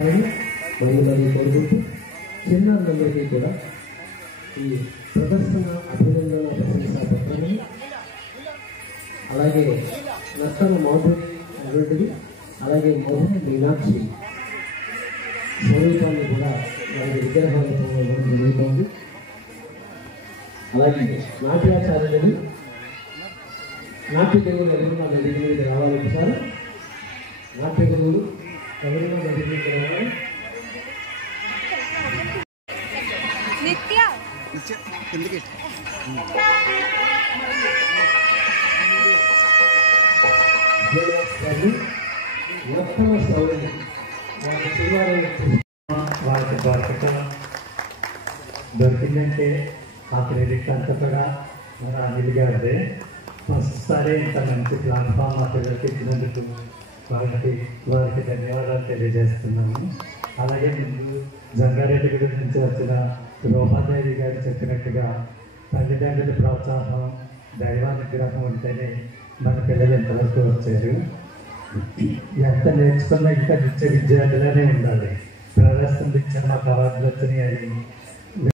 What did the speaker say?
మరియు కోరుకుంటూ చిన్నారులందరికీ కూడా ఈ ప్రదర్శన అభినందన ప్రశంసా పత్రాన్ని అలాగే నత్తల మాధురి అటువంటిది అలాగే మధుర మీనాక్షి స్వరూపాన్ని కూడా వారి విగ్రహాలతో ఇవ్వడం జరుగుతోంది. అలాగే నాట్యాచార్యులు నాట్య గురువులు ఎవరున్నా వేదిక మీద రావాలి. ఒకసారి నాట్య గురువులు ఎవరున్నా వేదిక మీద రావాలి. వారికి బాధ్యత దొరికిందంటే ఆ క్రెడిట్ అంతా కూడా మన అనిల్ గారిదే. ఫస్ట్ సారి ఇంత మంచి ప్లాట్ఫామ్ మా పిల్లలకి ఇచ్చినందుకు వారికి ధన్యవాదాలు తెలియజేస్తున్నాము. అలాగే ముందు జంగారెడ్డి గుడి నుంచి వచ్చిన రూపాదేవి గారు చెప్పినట్టుగా తల్లిదండ్రుల ప్రోత్సాహం దైవానుగ్రహం ఉంటేనే మన పిల్లలు ఎంతవరకు వచ్చారు. ఎంత నేర్చుకున్నా ఇంకా నిత్య విద్యార్థులనే ఉండాలి. ప్రదర్శనలు ఇచ్చిన మాకు అవార్డులు వచ్చినాయి